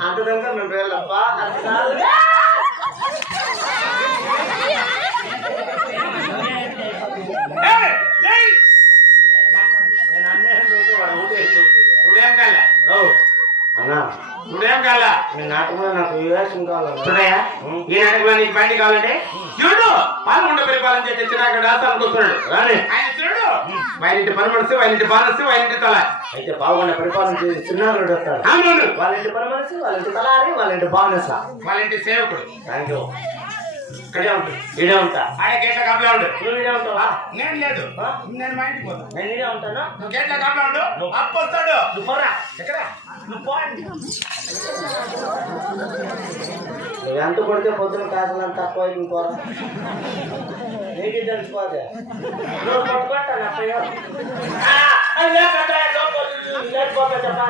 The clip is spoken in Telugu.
అంత దగ్గర మేము వెళ్ళప్ప నువ్వేం కాలే అన్నా నువ్వేం కాలా మీ నాటకంలో నాకు వివేకం కావాలి చూడయా ఈ నాటకంలో నీకు బయట కావాలంటే చూడు పాల్గొండ పరిపాలన చేసి చిరాక రాష్ట్రానికి వస్తున్నాడు రాని ఆయన చూడు వారింటి పని మనసు వారింటి బానసు వారింటి తల అయితే బాగుండ పరిపాలన చేసి చిన్నారుడు వస్తాడు అవును వాళ్ళింటి పని మనసు వాళ్ళింటి తలారి వాళ్ళింటి బానస వారింటి సేవకుడు థ్యాంక్ యూ ఇక్కడే ఉంటుంది ఇడే ఉంటా ఆడే గేట్ల కాపలా ఉండు నువ్వు ఇడే ఉంటావా నేను లేదు నేను మా ఇంటికి పోతాను నేను ఇడే ఉంటాను నువ్వు గేట్ల కాపలా ఉండు అప్పు వస్తాడు నువ్వు పోరా ఎక్కడ నువ్వు పోండి నువ్వు ఎంత కొడితే పొద్దున కాసులు అంత తక్కువ అయింది పోరా నీటి తెలిసిపోతే నువ్వు కొట్టుకుంటాను అప్పయ్య లేకపోతే చెప్పా